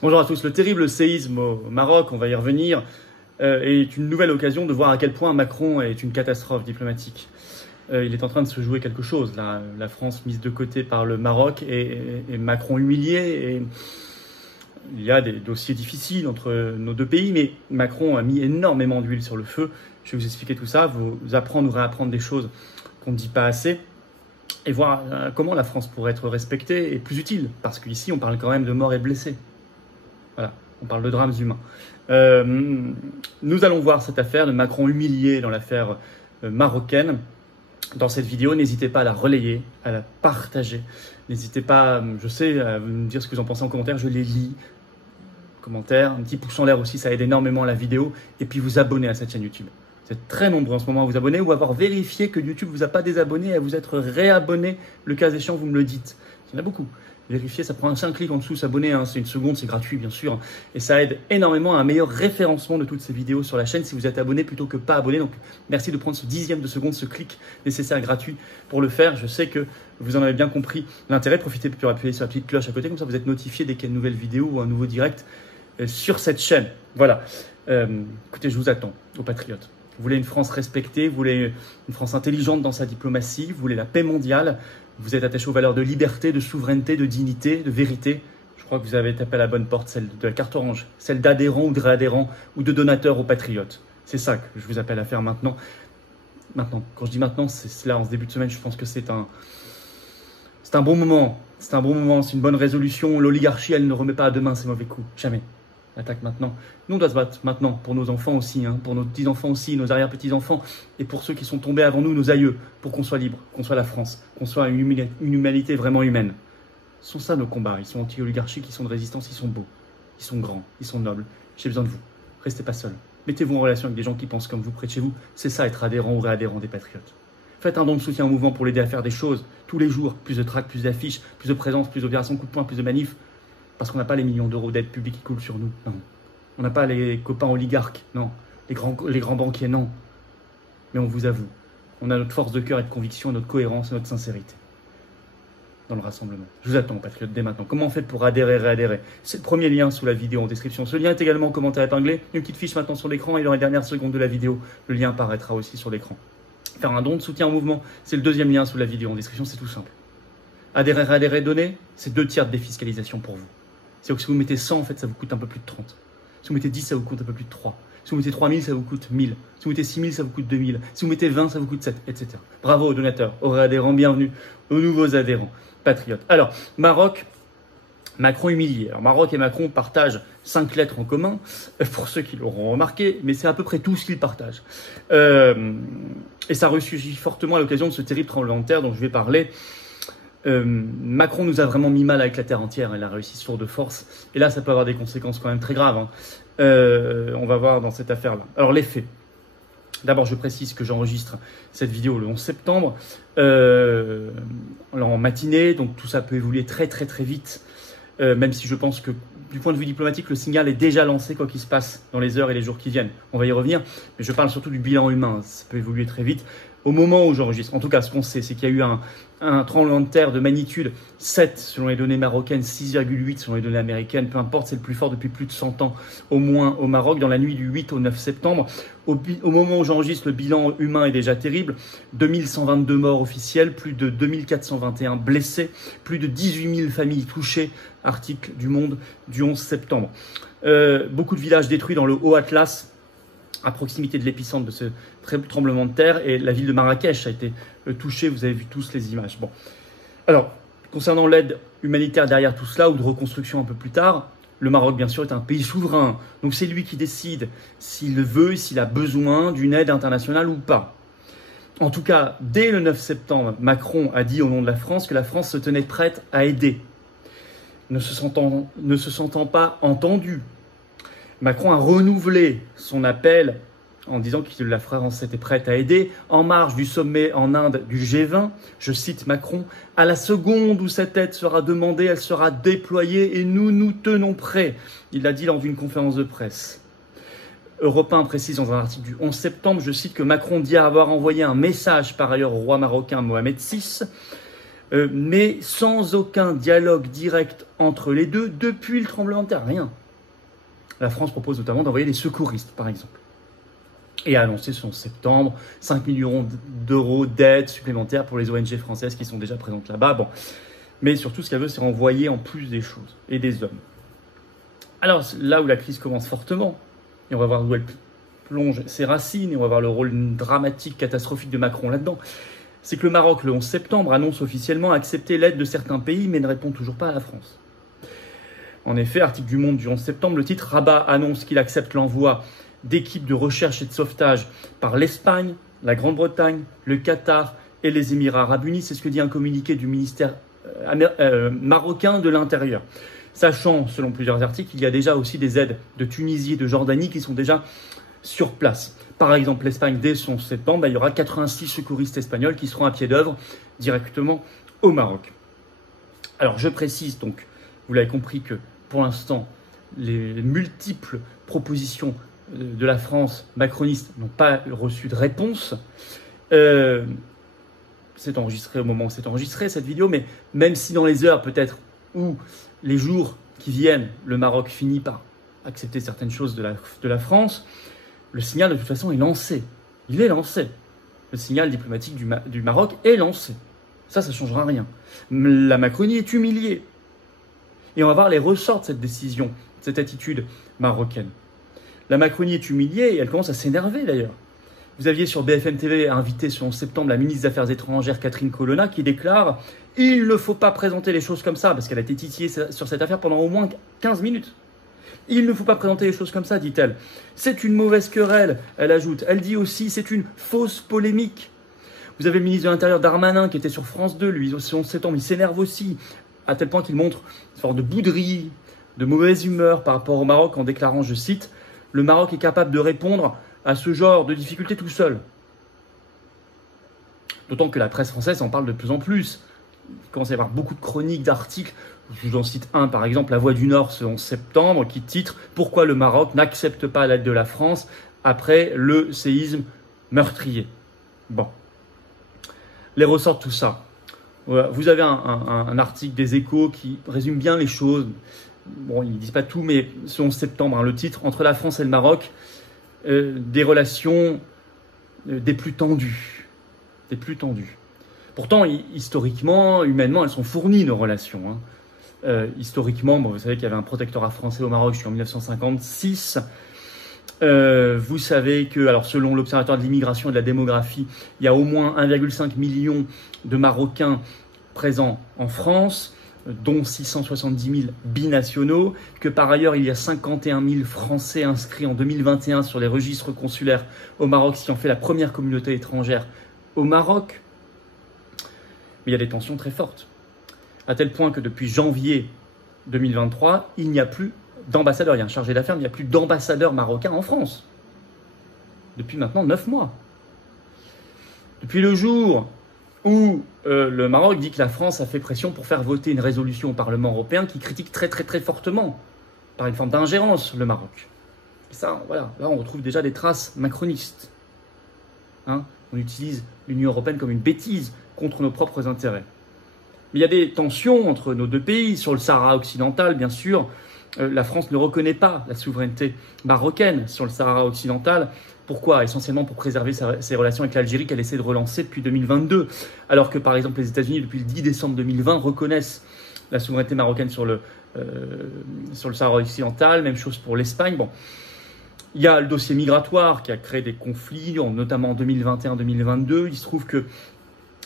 Bonjour à tous. Le terrible séisme au Maroc, on va y revenir, est une nouvelle occasion de voir à quel point Macron est une catastrophe diplomatique. Il est en train de se jouer quelque chose. La France mise de côté par le Maroc et Macron humilié. Et il y a des dossiers difficiles entre nos deux pays, mais Macron a mis énormément d'huile sur le feu. Je vais vous expliquer tout ça, vous apprendre ou réapprendre des choses qu'on ne dit pas assez, et voir comment la France pourrait être respectée et plus utile. Parce qu'ici, on parle quand même de morts et de blessés. Voilà, on parle de drames humains. Nous allons voir cette affaire de Macron humilié dans l'affaire marocaine. Dans cette vidéo, n'hésitez pas à la relayer, à la partager. N'hésitez pas, je sais, à me dire ce que vous en pensez en commentaire, je les lis. Commentaires, un petit pouce en l'air aussi, ça aide énormément à la vidéo. Et puis vous abonner à cette chaîne YouTube. Vous êtes très nombreux en ce moment à vous abonner ou à avoir vérifié que YouTube ne vous a pas désabonné et à vous être réabonné. Le cas échéant, vous me le dites. Il y en a beaucoup. Vérifier, ça prend un seul clic en dessous, s'abonner, hein, c'est une seconde, c'est gratuit bien sûr. Et ça aide énormément à un meilleur référencement de toutes ces vidéos sur la chaîne si vous êtes abonné plutôt que pas abonné. Donc merci de prendre ce dixième de seconde, ce clic nécessaire gratuit pour le faire. Je sais que vous en avez bien compris l'intérêt. Profitez pour appuyer sur la petite cloche à côté, comme ça vous êtes notifié dès qu'il y a une nouvelle vidéo ou un nouveau direct sur cette chaîne. Voilà. Écoutez, je vous attends, aux patriotes. Vous voulez une France respectée, vous voulez une France intelligente dans sa diplomatie, vous voulez la paix mondiale, vous êtes attaché aux valeurs de liberté, de souveraineté, de dignité, de vérité. Je crois que vous avez tapé à la bonne porte, celle de la carte orange, celle d'adhérents ou de réadhérents ou de donateurs aux patriotes. C'est ça que je vous appelle à faire maintenant. Maintenant, quand je dis maintenant, c'est là en ce début de semaine, je pense que c'est un bon moment. C'est un bon moment, c'est une bonne résolution. L'oligarchie, elle ne remet pas à demain ses mauvais coups. Jamais. Attaque maintenant. Nous, on doit se battre maintenant pour nos enfants aussi, hein, pour nos petits-enfants aussi, nos arrière-petits-enfants, et pour ceux qui sont tombés avant nous, nos aïeux, pour qu'on soit libre, qu'on soit la France, qu'on soit une humanité vraiment humaine. Ce sont ça nos combats. Ils sont anti-oligarchiques, ils sont de résistance, ils sont beaux, ils sont grands, ils sont nobles. J'ai besoin de vous. Restez pas seuls. Mettez-vous en relation avec des gens qui pensent comme vous près de chez vous. C'est ça, être adhérent ou réadhérent des patriotes. Faites un don de soutien au mouvement pour l'aider à faire des choses tous les jours. Plus de tracts, plus d'affiches, plus de présence, plus d'opérations coup de poing, plus de manifs. Parce qu'on n'a pas les millions d'euros d'aide publique qui coulent sur nous, non. On n'a pas les copains oligarques, non. Les grands banquiers, non. Mais on vous avoue, on a notre force de cœur et de conviction, notre cohérence et notre sincérité dans le rassemblement. Je vous attends, patriotes, dès maintenant. Comment on fait pour adhérer, réadhérer? C'est le premier lien sous la vidéo en description. Ce lien est également en commentaire épinglé. Une petite fiche maintenant sur l'écran et dans les dernières secondes de la vidéo, le lien apparaîtra aussi sur l'écran. Faire un don de soutien au mouvement, c'est le deuxième lien sous la vidéo en description, c'est tout simple. Adhérer, réadhérer, donner, c'est 2 tiers de défiscalisation pour vous. C'est que si vous mettez 100, en fait, ça vous coûte un peu plus de 30. Si vous mettez 10, ça vous coûte un peu plus de 3. Si vous mettez 3000, ça vous coûte 1000. Si vous mettez 6000, ça vous coûte 2000. Si vous mettez 20, ça vous coûte 7, etc. Bravo aux donateurs, aux réadhérents, bienvenue aux nouveaux adhérents, patriotes. Alors, Maroc, Macron humilié. Alors, Maroc et Macron partagent 5 lettres en commun, pour ceux qui l'auront remarqué, mais c'est à peu près tout ce qu'ils partagent. Et ça ressurgit fortement à l'occasion de ce terrible tremblement de terre dont je vais parler. Macron nous a vraiment mis mal avec la terre entière, il a réussi ce tour de force, et là ça peut avoir des conséquences quand même très graves, hein. On va voir dans cette affaire-là. Alors les faits. D'abord je précise que j'enregistre cette vidéo le 11 septembre, en matinée, donc tout ça peut évoluer très très très vite, même si je pense que du point de vue diplomatique, le signal est déjà lancé quoi qu'il se passe dans les heures et les jours qui viennent. On va y revenir, mais je parle surtout du bilan humain, ça peut évoluer très vite. Au moment où j'enregistre, en tout cas, ce qu'on sait, c'est qu'il y a eu un tremblement de terre de magnitude 7 selon les données marocaines, 6,8 selon les données américaines, peu importe, c'est le plus fort depuis plus de 100 ans, au moins au Maroc, dans la nuit du 8 au 9 septembre. Au moment où j'enregistre, le bilan humain est déjà terrible, 2122 morts officiels, plus de 2421 blessés, plus de 18 000 familles touchées, article du Monde du 11 septembre. Beaucoup de villages détruits dans le Haut-Atlas, à proximité de l'épicentre de ce tremblement de terre, et la ville de Marrakech a été touchée, vous avez vu tous les images. Bon. Alors, concernant l'aide humanitaire derrière tout cela, ou de reconstruction un peu plus tard, le Maroc, bien sûr, est un pays souverain, donc c'est lui qui décide s'il veut, s'il a besoin d'une aide internationale ou pas. En tout cas, dès le 9 septembre, Macron a dit au nom de la France que la France se tenait prête à aider, ne se sentant pas entendu. Macron a renouvelé son appel en disant que la France était prête à aider en marge du sommet en Inde du G20. Je cite Macron, « À la seconde où cette aide sera demandée, elle sera déployée et nous nous tenons prêts ». Il l'a dit lors d'une conférence de presse. Europe 1 précise dans un article du 11 septembre, je cite, que Macron dit avoir envoyé un message par ailleurs au roi marocain Mohamed VI mais sans aucun dialogue direct entre les deux depuis le tremblement de terre, rien. La France propose notamment d'envoyer des secouristes, par exemple, et a annoncé en septembre 5 millions d'euros d'aide supplémentaires pour les ONG françaises qui sont déjà présentes là-bas. Bon. Mais surtout, ce qu'elle veut, c'est envoyer en plus des choses et des hommes. Alors, là où la crise commence fortement, et on va voir où elle plonge ses racines, et on va voir le rôle dramatique, catastrophique de Macron là-dedans, c'est que le Maroc, le 11 septembre, annonce officiellement accepter l'aide de certains pays, mais ne répond toujours pas à la France. En effet, article du Monde du 11 septembre, le titre « Rabat annonce qu'il accepte l'envoi d'équipes de recherche et de sauvetage par l'Espagne, la Grande-Bretagne, le Qatar et les Émirats arabes unis ». C'est ce que dit un communiqué du ministère marocain de l'Intérieur. Sachant, selon plusieurs articles, qu'il y a déjà aussi des aides de Tunisie et de Jordanie qui sont déjà sur place. Par exemple, l'Espagne, dès son septembre, il y aura 86 secouristes espagnols qui seront à pied d'œuvre directement au Maroc. Alors, je précise donc, vous l'avez compris, que pour l'instant, les multiples propositions de la France macroniste n'ont pas reçu de réponse. C'est enregistré au moment où c'est enregistré cette vidéo, mais même si dans les heures peut-être ou les jours qui viennent, le Maroc finit par accepter certaines choses de la France, le signal de toute façon est lancé. Il est lancé. Le signal diplomatique du Maroc est lancé. Ça ne changera rien. La Macronie est humiliée. Et on va voir les ressorts de cette décision, de cette attitude marocaine. La Macronie est humiliée et elle commence à s'énerver d'ailleurs. Vous aviez sur BFM TV invité en septembre la ministre des Affaires étrangères Catherine Colonna qui déclare « Il ne faut pas présenter les choses comme ça » parce qu'elle a été titillée sur cette affaire pendant au moins 15 minutes. « Il ne faut pas présenter les choses comme ça » dit-elle. « C'est une mauvaise querelle » elle ajoute. Elle dit aussi « C'est une fausse polémique ». Vous avez le ministre de l'Intérieur Darmanin qui était sur France 2, lui, aussi 11 septembre, il s'énerve aussi, à tel point qu'il montre une sorte de bouderie, de mauvaise humeur par rapport au Maroc en déclarant, je cite, « Le Maroc est capable de répondre à ce genre de difficultés tout seul ». D'autant que la presse française en parle de plus en plus. Il commence à y avoir beaucoup de chroniques, d'articles. Je vous en cite un, par exemple, La Voix du Nord, ce 11 septembre, qui titre « Pourquoi le Maroc n'accepte pas l'aide de la France après le séisme meurtrier ». Bon. Les ressorts de tout ça. Voilà. Vous avez un article des Échos qui résume bien les choses. Bon, ils ne disent pas tout, mais ce 11 septembre, le titre « Entre la France et le Maroc, des relations des plus tendues. » Des plus tendues. Pourtant, historiquement, humainement, elles sont fournies, nos relations. Historiquement, vous savez qu'il y avait un protectorat français au Maroc jusqu'en 1956. Vous savez que, alors selon l'Observatoire de l'immigration et de la démographie, il y a au moins 1,5 million de Marocains présents en France, dont 670 000 binationaux, que par ailleurs il y a 51 000 Français inscrits en 2021 sur les registres consulaires au Maroc, ce qui en fait la première communauté étrangère au Maroc. Mais il y a des tensions très fortes, à tel point que depuis janvier 2023, il n'y a plus d'ambassadeur. Il y a un chargé d'affaires, mais il n'y a plus d'ambassadeur marocain en France. Depuis maintenant 9 mois. Depuis le jour où le Maroc dit que la France a fait pression pour faire voter une résolution au Parlement européen qui critique très très très fortement, par une forme d'ingérence, le Maroc. Et ça, voilà, là on retrouve déjà des traces macronistes. On utilise l'Union européenne comme une bêtise contre nos propres intérêts. Mais il y a des tensions entre nos deux pays, sur le Sahara occidental, bien sûr. La France ne reconnaît pas la souveraineté marocaine sur le Sahara occidental. Pourquoi ? Essentiellement pour préserver ses relations avec l'Algérie qu'elle essaie de relancer depuis 2022. Alors que, par exemple, les États-Unis, depuis le 10 décembre 2020, reconnaissent la souveraineté marocaine sur le Sahara occidental. Même chose pour l'Espagne. Bon. Il y a le dossier migratoire qui a créé des conflits, notamment en 2021-2022. Il se trouve que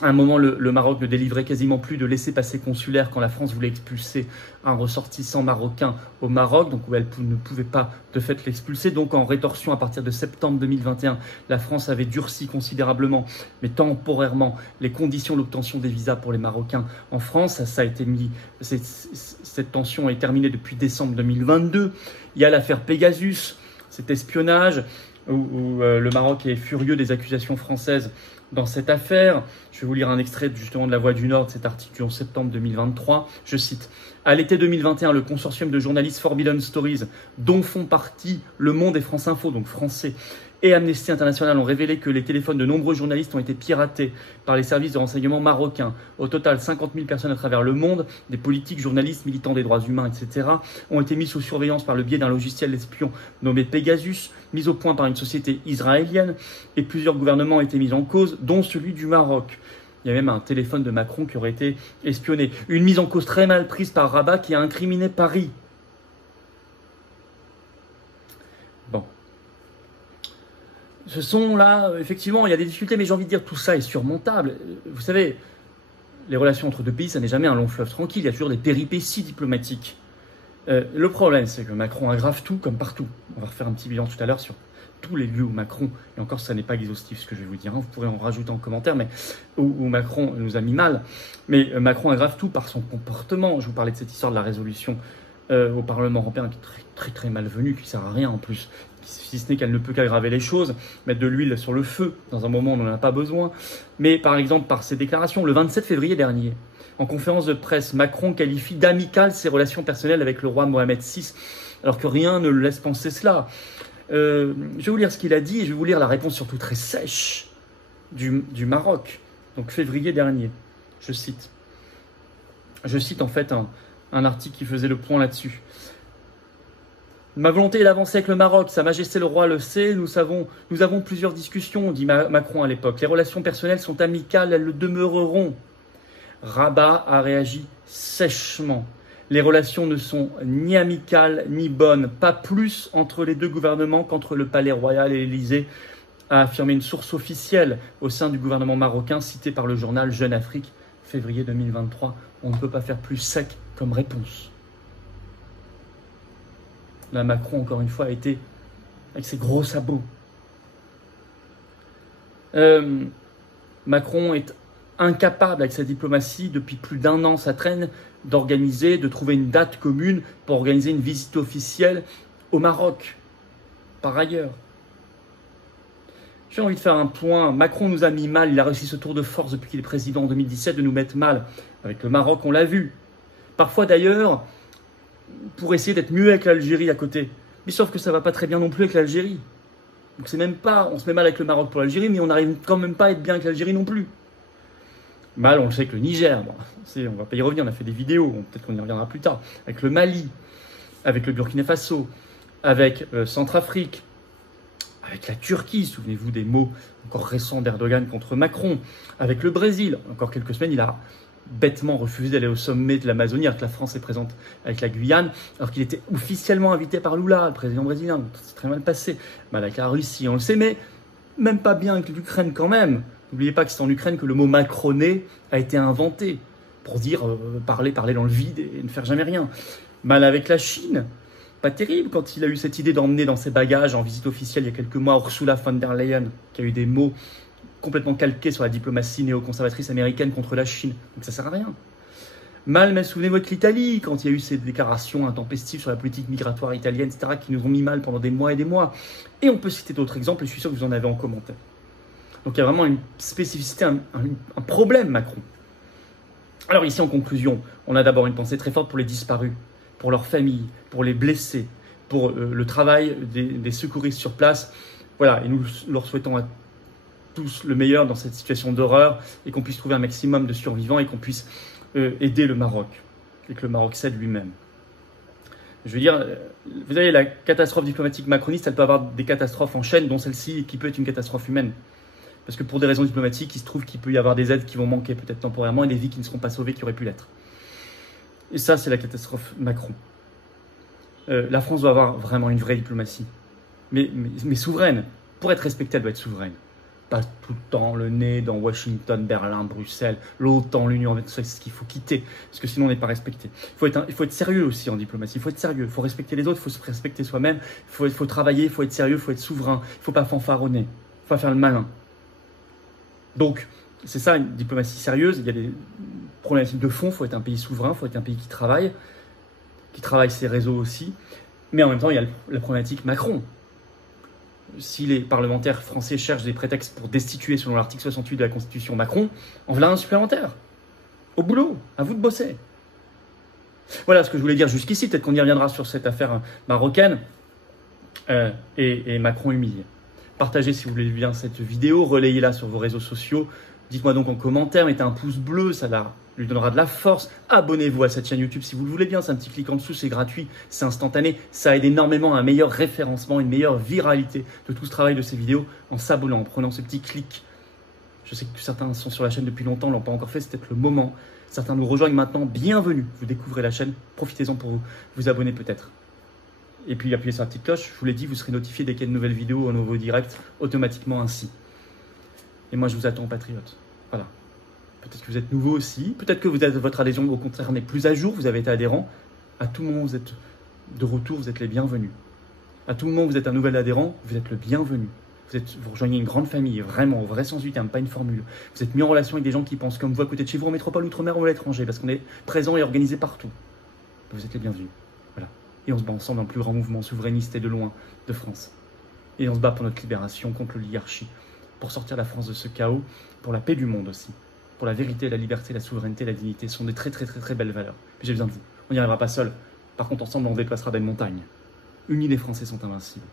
à un moment, le Maroc ne délivrait quasiment plus de laissez-passer consulaires quand la France voulait expulser un ressortissant marocain au Maroc, donc où elle ne pouvait pas de fait l'expulser. Donc en rétorsion, à partir de septembre 2021, la France avait durci considérablement, mais temporairement, les conditions d'obtention des visas pour les Marocains en France. Ça a été mis, cette tension est terminée depuis décembre 2022. Il y a l'affaire Pegasus, cet espionnage, où le Maroc est furieux des accusations françaises dans cette affaire. Je vais vous lire un extrait justement de La Voix du Nord, de cet article du 11 septembre 2023. Je cite « À l'été 2021, le consortium de journalistes Forbidden Stories, dont font partie Le Monde et France Info, donc français, et Amnesty International ont révélé que les téléphones de nombreux journalistes ont été piratés par les services de renseignement marocains. Au total, 50 000 personnes à travers le monde, des politiques, journalistes, militants des droits humains, etc., ont été mis sous surveillance par le biais d'un logiciel espion nommé Pegasus, mis au point par une société israélienne, et plusieurs gouvernements ont été mis en cause, dont celui du Maroc. Il y a même un téléphone de Macron qui aurait été espionné. Une mise en cause très mal prise par Rabat qui a incriminé Paris. Bon. Ce sont là, effectivement, il y a des difficultés, mais j'ai envie de dire tout ça est surmontable. Vous savez, les relations entre deux pays, ça n'est jamais un long fleuve tranquille, il y a toujours des péripéties diplomatiques. Le problème, c'est que Macron aggrave tout comme partout. On va refaire un petit bilan tout à l'heure sur tous les lieux où Macron, et encore ça n'est pas exhaustif ce que je vais vous dire, hein, vous pourrez en rajouter en commentaire, mais où Macron nous a mis mal. Mais Macron aggrave tout par son comportement. Je vous parlais de cette histoire de la résolution au Parlement européen qui est très très malvenue, qui ne sert à rien en plus, si ce n'est qu'elle ne peut qu'aggraver les choses, mettre de l'huile sur le feu dans un moment où on n'en a pas besoin. Mais par exemple par ses déclarations, le 27 février dernier, en conférence de presse, Macron qualifie d'amicales ses relations personnelles avec le roi Mohamed VI, alors que rien ne le laisse penser cela. Je vais vous lire ce qu'il a dit et je vais vous lire la réponse surtout très sèche du Maroc, donc février dernier. Je cite en fait un article qui faisait le point là-dessus. Ma volonté est d'avancer avec le Maroc, Sa Majesté le Roi le sait, nous avons plusieurs discussions, dit Macron à l'époque. Les relations personnelles sont amicales, elles le demeureront. Rabat a réagi sèchement. Les relations ne sont ni amicales ni bonnes, pas plus entre les deux gouvernements qu'entre le Palais Royal et l'Élysée, a affirmé une source officielle au sein du gouvernement marocain citée par le journal Jeune Afrique, février 2023. On ne peut pas faire plus sec comme réponse. Là, Macron, encore une fois, a été avec ses gros sabots. Macron est incapable avec sa diplomatie, depuis plus d'1 an, ça traîne, de trouver une date commune pour organiser une visite officielle au Maroc. Par ailleurs, j'ai envie de faire un point. Macron nous a mis mal, il a réussi ce tour de force depuis qu'il est président en 2017 de nous mettre mal. Avec le Maroc, on l'a vu. Parfois d'ailleurs, pour essayer d'être mieux avec l'Algérie à côté. Mais sauf que ça va pas très bien non plus avec l'Algérie. Donc c'est même pas, on se met mal avec le Maroc pour l'Algérie, mais on n'arrive quand même pas à être bien avec l'Algérie non plus. Mal, on le sait avec le Niger, bon, on va pas y revenir, on a fait des vidéos, peut-être qu'on y reviendra plus tard. Avec le Mali, avec le Burkina Faso, avec Centrafrique, avec la Turquie, souvenez-vous des mots encore récents d'Erdogan contre Macron, avec le Brésil, encore quelques semaines, il a bêtement refusé d'aller au sommet de l'Amazonie, alors que la France est présente avec la Guyane, alors qu'il était officiellement invité par Lula, le président brésilien, donc c'est très mal passé. Mal avec la Russie, on le sait, mais même pas bien avec l'Ukraine quand même. N'oubliez pas que c'est en Ukraine que le mot macroné a été inventé, pour dire parler dans le vide et ne faire jamais rien. Mal avec la Chine, pas terrible quand il a eu cette idée d'emmener dans ses bagages en visite officielle il y a quelques mois Ursula von der Leyen, qui a eu des mots complètement calqués sur la diplomatie néoconservatrice américaine contre la Chine. Donc ça sert à rien. Mal, mais souvenez-vous avec l'Italie, quand il y a eu ces déclarations intempestives sur la politique migratoire italienne, etc., qui nous ont mis mal pendant des mois et des mois. Et on peut citer d'autres exemples, et je suis sûr que vous en avez en commentaire. Donc il y a vraiment une spécificité, un problème Macron. Alors ici, en conclusion, on a d'abord une pensée très forte pour les disparus, pour leurs familles, pour les blessés, pour le travail des secouristes sur place. Voilà, et nous leur souhaitons à tous le meilleur dans cette situation d'horreur, et qu'on puisse trouver un maximum de survivants, et qu'on puisse aider le Maroc, et que le Maroc s'aide lui-même. Je veux dire, vous avez la catastrophe diplomatique macroniste, elle peut avoir des catastrophes en chaîne, dont celle-ci, qui peut être une catastrophe humaine. Parce que pour des raisons diplomatiques, il se trouve qu'il peut y avoir des aides qui vont manquer peut-être temporairement et des vies qui ne seront pas sauvées qui auraient pu l'être. Et ça, c'est la catastrophe Macron. La France doit avoir vraiment une vraie diplomatie. Mais souveraine. Pour être respectée, elle doit être souveraine. Pas tout le temps le nez dans Washington, Berlin, Bruxelles, l'OTAN, l'Union européenne, c'est ce qu'il faut quitter. Parce que sinon, on n'est pas respecté. Il faut être sérieux aussi en diplomatie. Il faut être sérieux. Il faut respecter les autres. Il faut se respecter soi-même. Il faut travailler. Il faut être sérieux. Il faut être souverain. Il ne faut pas fanfaronner. Il ne faut pas faire le malin. Donc, c'est ça, une diplomatie sérieuse. Il y a des problématiques de fond. Il faut être un pays souverain, il faut être un pays qui travaille ses réseaux aussi. Mais en même temps, il y a la problématique Macron. Si les parlementaires français cherchent des prétextes pour destituer, selon l'article 68 de la Constitution, Macron, en voilà un supplémentaire. Au boulot, à vous de bosser. Voilà ce que je voulais dire jusqu'ici. Peut-être qu'on y reviendra sur cette affaire marocaine et Macron humilié. Partagez si vous voulez bien cette vidéo, relayez-la sur vos réseaux sociaux. Dites-moi donc en commentaire, mettez un pouce bleu, ça lui donnera de la force. Abonnez-vous à cette chaîne YouTube si vous le voulez bien, c'est un petit clic en dessous, c'est gratuit, c'est instantané. Ça aide énormément à un meilleur référencement, une meilleure viralité de tout ce travail de ces vidéos en s'abonnant, en prenant ce petit clic. Je sais que certains sont sur la chaîne depuis longtemps, ne l'ont pas encore fait, c'est peut-être le moment. Certains nous rejoignent maintenant, bienvenue. Vous découvrez la chaîne, profitez-en pour vous abonner peut-être. Et puis appuyez sur la petite cloche, je vous l'ai dit, vous serez notifié dès qu'il y a une nouvelle vidéo, un nouveau direct, automatiquement ainsi. Et moi je vous attends, patriotes. Voilà. Peut-être que vous êtes nouveau aussi, peut-être que votre adhésion au contraire n'est plus à jour, vous avez été adhérent. À tout moment vous êtes de retour, vous êtes les bienvenus. À tout moment vous êtes un nouvel adhérent, vous êtes le bienvenu. Vous rejoignez une grande famille, vraiment, au vrai sens du terme, pas une formule. Vous êtes mis en relation avec des gens qui pensent comme vous à côté de chez vous, en métropole, outre-mer ou à l'étranger, parce qu'on est présent et organisé partout. Vous êtes les bienvenus. Voilà. Et on se bat ensemble dans le plus grand mouvement souverainiste et de loin de France. Et on se bat pour notre libération contre l'oligarchie, pour sortir la France de ce chaos, pour la paix du monde aussi, pour la vérité, la liberté, la souveraineté, la dignité. Ce sont des très très très très belles valeurs. Mais j'ai besoin de vous. On n'y arrivera pas seul. Par contre, ensemble, on déplacera des montagnes. Unis, les Français sont invincibles.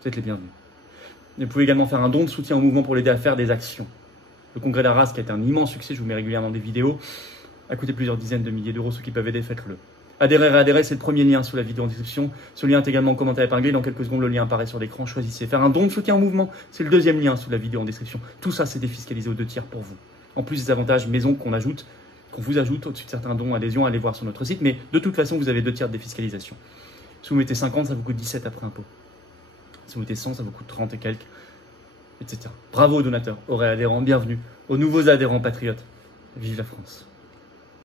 Vous êtes les bienvenus. Vous pouvez également faire un don de soutien au mouvement pour l'aider à faire des actions. Le congrès d'Arras, qui a été un immense succès, je vous mets régulièrement des vidéos, a coûté plusieurs dizaines de milliers d'euros. Ceux qui peuvent aider, faites-le. Adhérer, c'est le premier lien sous la vidéo en description. Ce lien est également en commentaire épinglé. Dans quelques secondes, le lien apparaît sur l'écran. Choisissez. Faire un don de soutien au mouvement, c'est le deuxième lien sous la vidéo en description. Tout ça, c'est défiscalisé aux 2 tiers pour vous. En plus des avantages maison qu'on vous ajoute au-dessus de certains dons, adhésions, allez voir sur notre site. Mais de toute façon, vous avez 2 tiers de défiscalisation. Si vous mettez 50, ça vous coûte 17 après impôt. Si vous mettez 100, ça vous coûte 30 et quelques, etc. Bravo aux donateurs, aux réadhérents, bienvenue. Aux nouveaux adhérents patriotes. Vive la France.